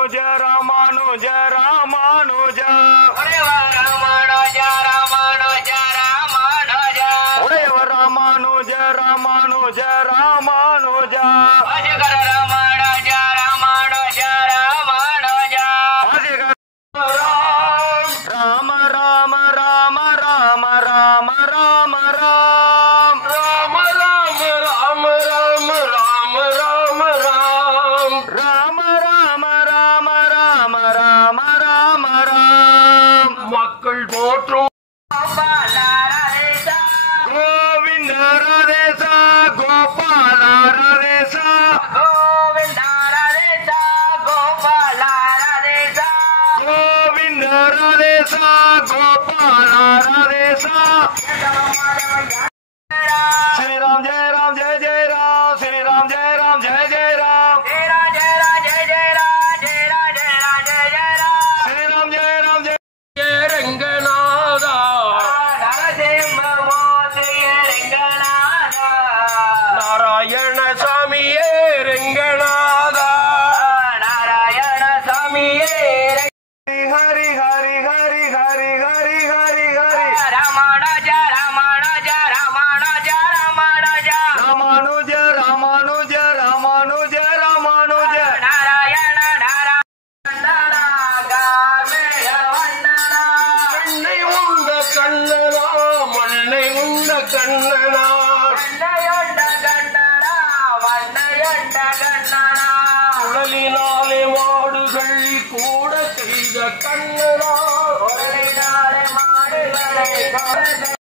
ராமானுஜ ராமானுஜ ராமானுஜ உடையவர் ராமானுஜ ராமானுஜ ராமானுஜ ராம ராம ராம ராம ராம ராம ராம் ராம ராம ராம ராம ராம ராம ராம் ராம ராம ராம ராம ராம ராம ராம் மக்கள் போற்றும் கோவிந்த ரதேசா கோபால ரதேசா கோவிந்த ரதேசா கோபால ரதேசா கோவிந்த ரதேசா கோபால ரதேசா श्री राम जय राम जय जय राम श्री राम जय राम जय जय राम जय राम जय राम जय जय राम जय राम जय राम जय जय राम श्री राम जय राम जय जय रंगनाथा नरसिंह मूर्ति रंगनाथा नारायण स्वामी रंगनाथा नारायण स्वामी हरि हरि हरि हरि हरि हरि हरि रामानुज रामानुज रामानुज रामानुज रामानुज रामानुज रामानुज नारायण மண்ணை உண்ட கண்ணனா மண்ணை உண்ட கண்ணனா உடலினாலே மாடுகள் கூட செய்த கண்ணனா